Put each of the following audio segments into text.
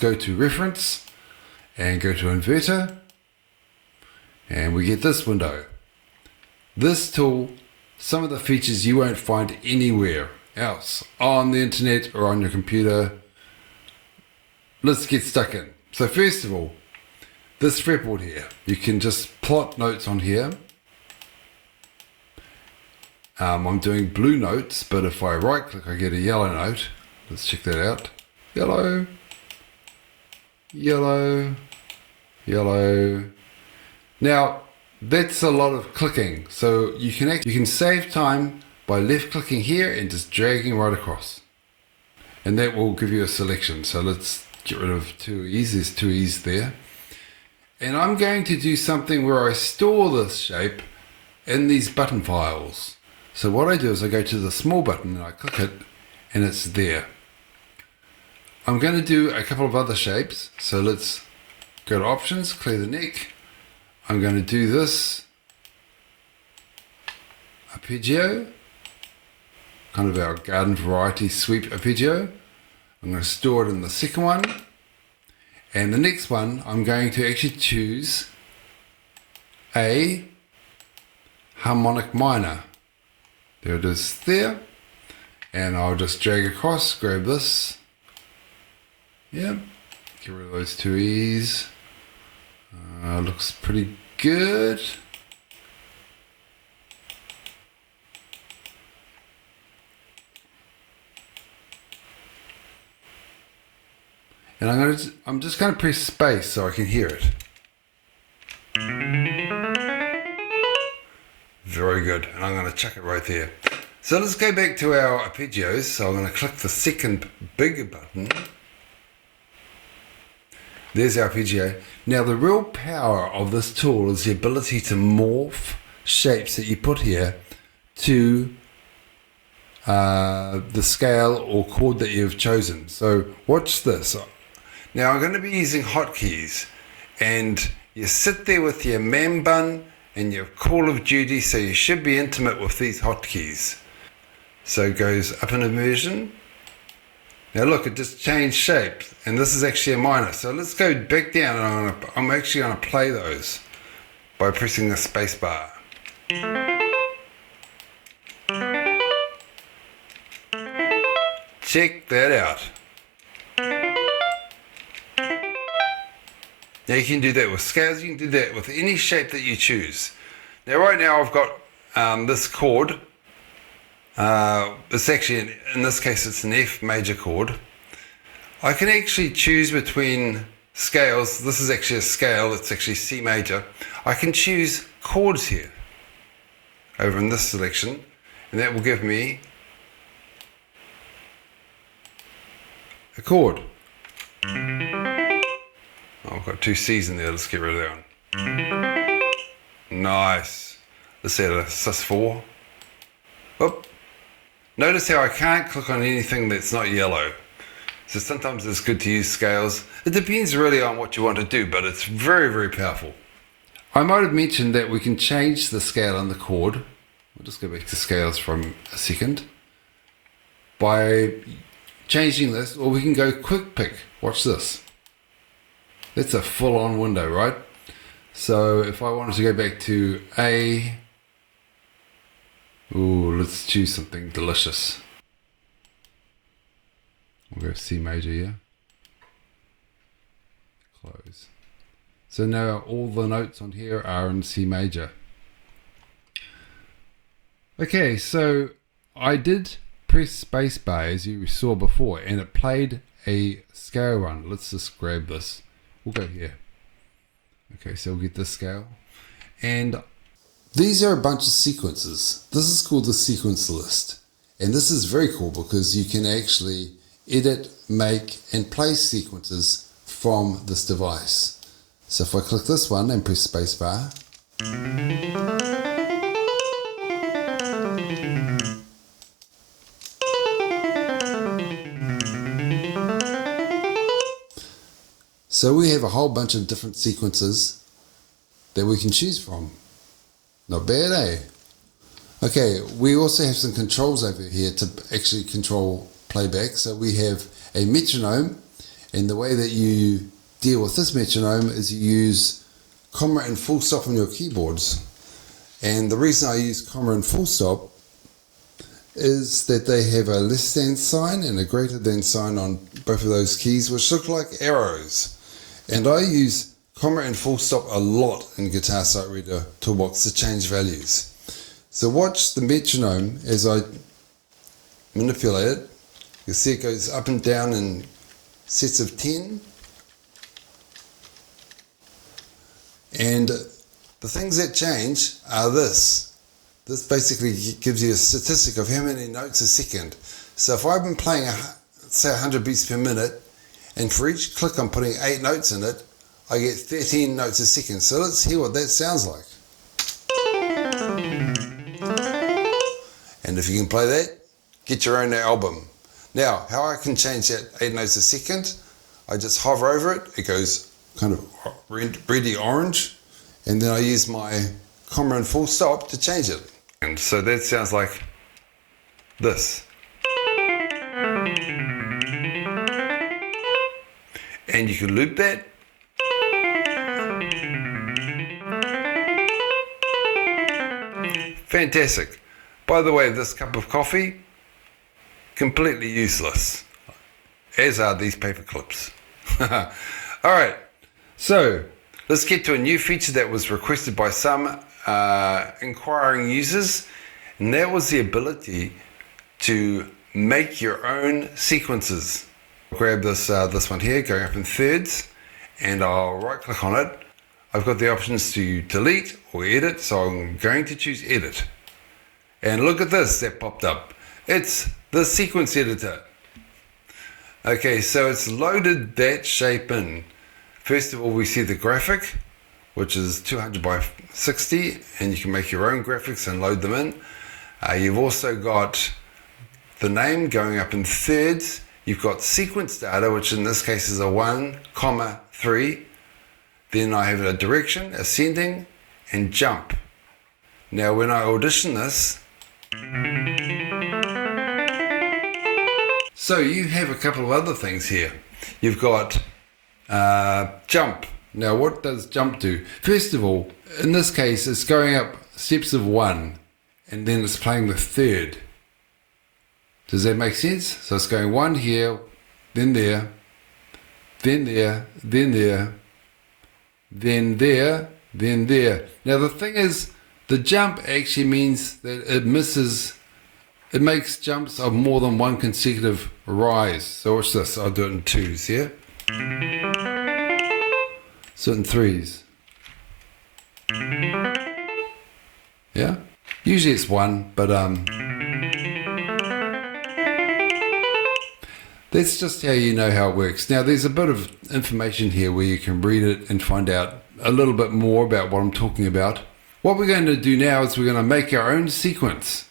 go to Reference and go to Invertor, and we get this window. This tool, some of the features you won't find anywhere else on the internet or on your computer. Let's get stuck in. So first of all, this fretboard here, you can just plot notes on here. I'm doing blue notes, but if I right click I get a yellow note. Let's check that out. Yellow, yellow, yellow. Now that's a lot of clicking, so you can save time by left clicking here and just dragging right across, and that will give you a selection. So let's get rid of 2E's. There's 2E's there, and I'm going to do something where I store this shape in these button files. So what I do is I go to the small button and I click it, and it's there. I'm going to do a couple of other shapes, so let's go to Options, clear the neck. I'm going to do this arpeggio, kind of our garden variety sweep arpeggio. I'm going to store it in the second one, and the next one I'm going to actually choose a harmonic minor. There it is there, and I'll just drag across, grab this, yeah, get rid of those 2E's. Looks pretty good. And I'm just going to press space so I can hear it. Very good. And I'm going to chuck it right there. So let's go back to our arpeggios. So I'm going to click the second big button. There's our arpeggio. Now the real power of this tool is the ability to morph shapes that you put here to the scale or chord that you've chosen. So watch this. Now I'm going to be using hotkeys, and you sit there with your man bun and your Call of Duty, so you should be intimate with these hotkeys. So it goes up in immersion. Now look, it just changed shape, and this is actually a minor. So let's go back down, and I'm actually going to play those by pressing the space bar. Check that out. Now you can do that with scales, you can do that with any shape that you choose. Now right now I've got this chord. It's actually, in this case it's an F major chord. I can actually choose between scales. This is actually a scale, it's actually C major. I can choose chords here over in this selection, and that will give me a chord. Oh, I've got 2 C's in there, let's get rid of that one. Nice. Let's add a sus4. Whoop. Notice how I can't click on anything that's not yellow. So sometimes it's good to use scales. It depends really on what you want to do, but it's very, very powerful. I might have mentioned that we can change the scale on the chord. We'll just go back to scales for a second. By changing this, or we can go quick pick. Watch this. That's a full-on window, right? So if I wanted to go back to A, ooh, let's choose something delicious. We'll go C major here. Close. So now all the notes on here are in C major. Okay, so I did press spacebar as you saw before, and it played a scale run. Let's just grab this. We'll go here. Okay, so we'll get this scale. And these are a bunch of sequences. This is called the sequence list. And this is very cool because you can actually edit, make, and play sequences from this device. So if I click this one and press spacebar, so we have a whole bunch of different sequences that we can choose from. Not bad, eh? Okay, we also have some controls over here to actually control playback. So we have a metronome, And the way that you deal with this metronome is you use comma and full stop on your keyboards. And the reason I use comma and full stop is that they have a less than sign and a greater than sign on both of those keys, which look like arrows. And I use comma and full stop a lot in Guitar Sight Reader Toolbox to change values. So watch the metronome as I manipulate it. You'll see it goes up and down in sets of 10. And the things that change are this. This basically gives you a statistic of how many notes a second. So if I've been playing, say 100 beats per minute, and for each click I'm putting 8 notes in it, I get 13 notes a second. So let's hear what that sounds like. And if you can play that, get your own album. Now, how I can change that 8 notes a second, I just hover over it, it goes kind of reddy orange, and then I use my comma and full stop to change it. And so that sounds like this. And you can loop that. Fantastic. By the way, this cup of coffee, completely useless, as are these paper clips. Alright, so let's get to a new feature that was requested by some inquiring users, and that was the ability to make your own sequences. Grab this one here, going up in thirds, and I'll right click on it. I've got the options to delete or edit, so I'm going to choose edit. And look at this that popped up. It's the sequence editor. Okay, so it's loaded that shape in. First of all, we see the graphic, which is 200 by 60, and you can make your own graphics and load them in. You've also got the name going up in thirds. You've got sequence data, which in this case is a 1, 3. Then I have a direction, ascending, and jump. Now when I audition this, so you have a couple of other things here. You've got jump. Now what does jump do? First of all, in this case it's going up steps of 1 and then it's playing the third. Does that make sense? So it's going 1 here, then there, then there, then there, then there, then there. Now the thing is, the jump actually means that it makes jumps of more than one consecutive rise. So watch this, I'll do it in 2s here. So in 3s. Yeah? Usually it's 1, but that's just how you know how it works. Now there's a bit of information here where you can read it and find out a little bit more about what I'm talking about. What we're going to do now is we're going to make our own sequence.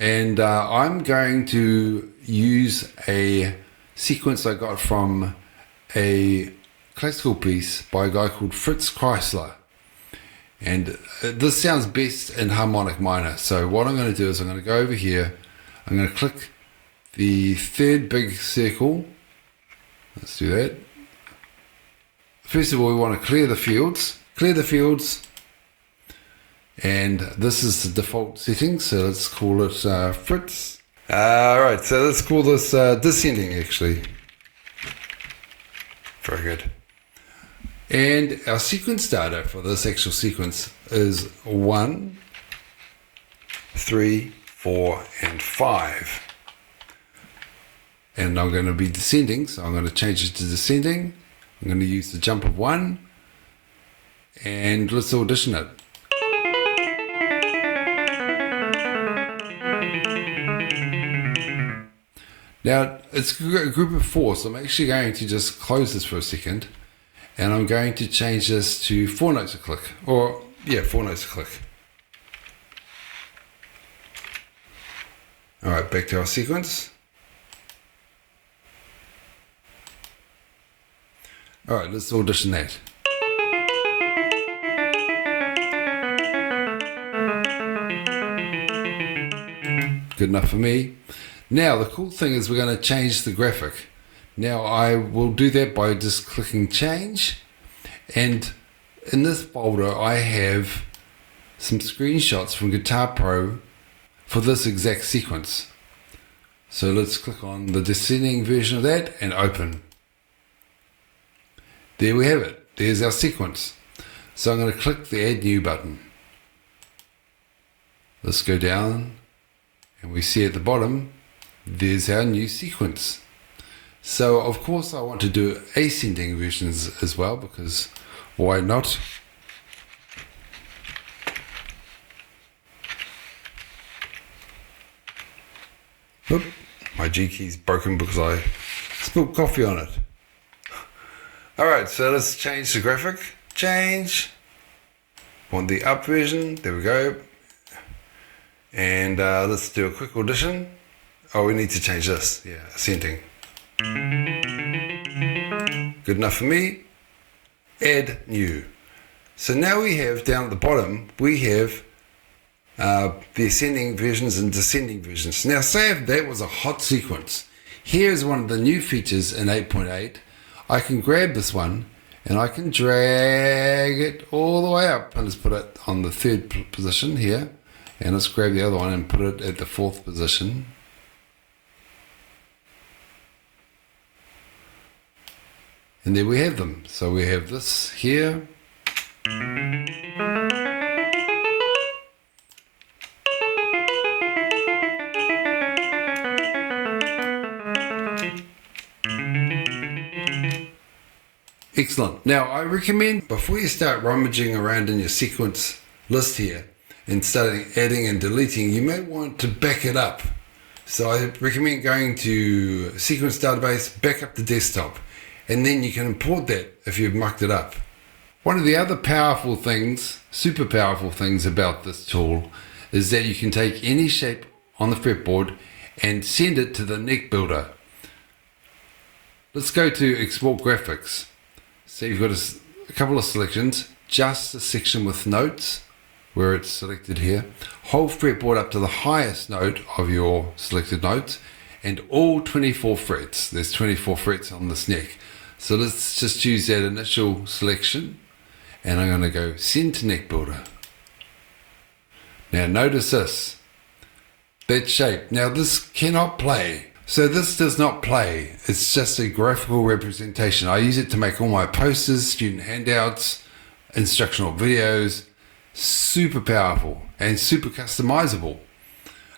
And I'm going to use a sequence I got from a classical piece by a guy called Fritz Kreisler. And this sounds best in harmonic minor. So what I'm going to do is I'm going to go over here. I'm going to click the third big circle. Let's do that. First of all, we want to clear the fields. Clear the fields. And this is the default setting, so let's call it Fritz. Alright, so let's call this descending actually. Very good. And our sequence data for this actual sequence is 1, 3, 4, and 5. And I'm going to be descending, so I'm going to change it to descending. I'm going to use the jump of 1. And let's audition it. Now, it's a group of 4, so I'm actually going to just close this for a second. And I'm going to change this to 4 notes a click. Or, yeah, 4 notes a click. Alright, back to our sequence. Alright, let's audition that. Good enough for me. Now, the cool thing is we're going to change the graphic. Now I will do that by just clicking change, and in this folder I have some screenshots from Guitar Pro for this exact sequence. So let's click on the descending version of that and open. There we have it. There's our sequence. So I'm going to click the Add New button. Let's go down and we see at the bottom there's our new sequence. So of course I want to do ascending versions as well, because why not? Oop, my G key's broken because I spilled coffee on it. Alright, so let's change the graphic. Change. Want the up version. There we go. And let's do a quick audition. Oh, we need to change this. Yeah, ascending. Good enough for me. Add new. So now we have down at the bottom, we have the ascending versions and descending versions. Now say if that was a hot sequence, here's one of the new features in 8.8. I can grab this one and I can drag it all the way up and let's put it on the third position here, and let's grab the other one and put it at the fourth position. And there we have them. So we have this here. Excellent. Now I recommend before you start rummaging around in your sequence list here and starting adding and deleting, you may want to back it up. So I recommend going to sequence database, back up the desktop, and then you can import that if you've mucked it up. One of the other powerful things, super powerful things about this tool is that you can take any shape on the fretboard and send it to the NeckBuilder. Let's go to export graphics. So you've got a couple of selections, just a section with notes where it's selected here. Hold fretboard up to the highest note of your selected notes and all 24 frets. There's 24 frets on this neck. So let's just choose that initial selection and I'm going to go send to NeckBuilder. Now notice this, that shape. Now this cannot play. So this does not play, it's just a graphical representation. I use it to make all my posters, student handouts, instructional videos. Super powerful and super customizable.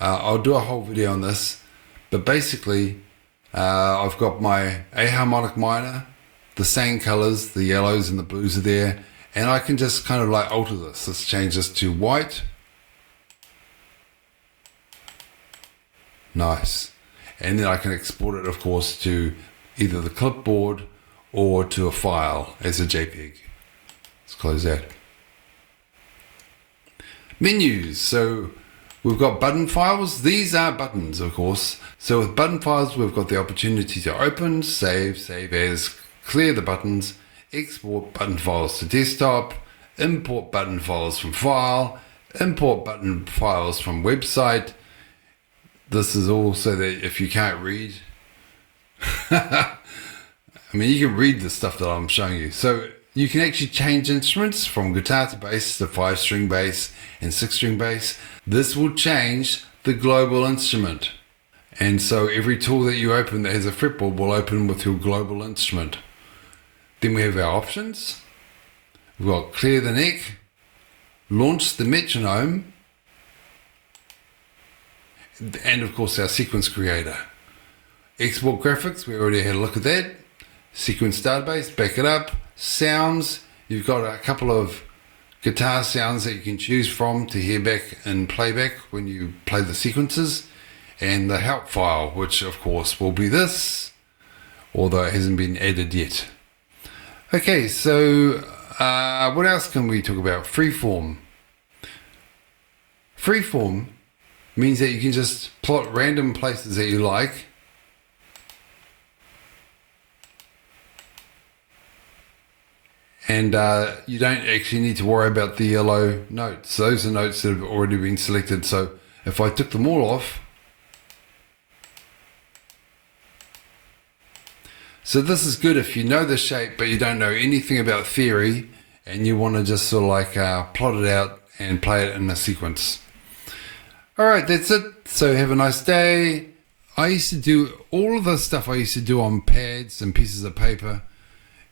I'll do a whole video on this, but basically I've got my A harmonic minor, the same colors, the yellows and the blues are there, and I can just kind of like alter this. Let's change this to white. Nice. And then I can export it, of course, to either the clipboard or to a file as a JPEG. Let's close that. Menus. So we've got button files. These are buttons, of course. So with button files, we've got the opportunity to open, save as, clear the buttons, export button files to desktop, import button files from file, import button files from website. This is all so that if you can't read, I mean, you can read the stuff that I'm showing you. So you can actually change instruments from guitar to bass to 5-string bass and 6-string bass. This will change the global instrument. And so every tool that you open that has a fretboard will open with your global instrument. Then we have our options. We've got clear the neck, launch the metronome, and of course our sequence creator. Export graphics, we already had a look at that. Sequence database, back it up. Sounds, you've got a couple of guitar sounds that you can choose from to hear back in playback when you play the sequences. And the help file, which of course will be this, although it hasn't been added yet. Okay, so what else can we talk about? Freeform. Freeform means that you can just plot random places that you like. And you don't actually need to worry about the yellow notes. Those are notes that have already been selected. So if I took them all off, So this is good if you know the shape but you don't know anything about theory and you want to just sort of like plot it out and play it in a sequence. All right, that's it. So have a nice day. I used to do all of the stuff I used to do on pads and pieces of paper.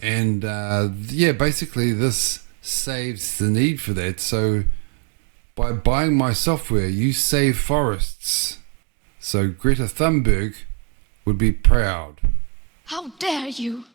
And yeah, basically this saves the need for that. So by buying my software, you save forests. So Greta Thunberg would be proud. How dare you!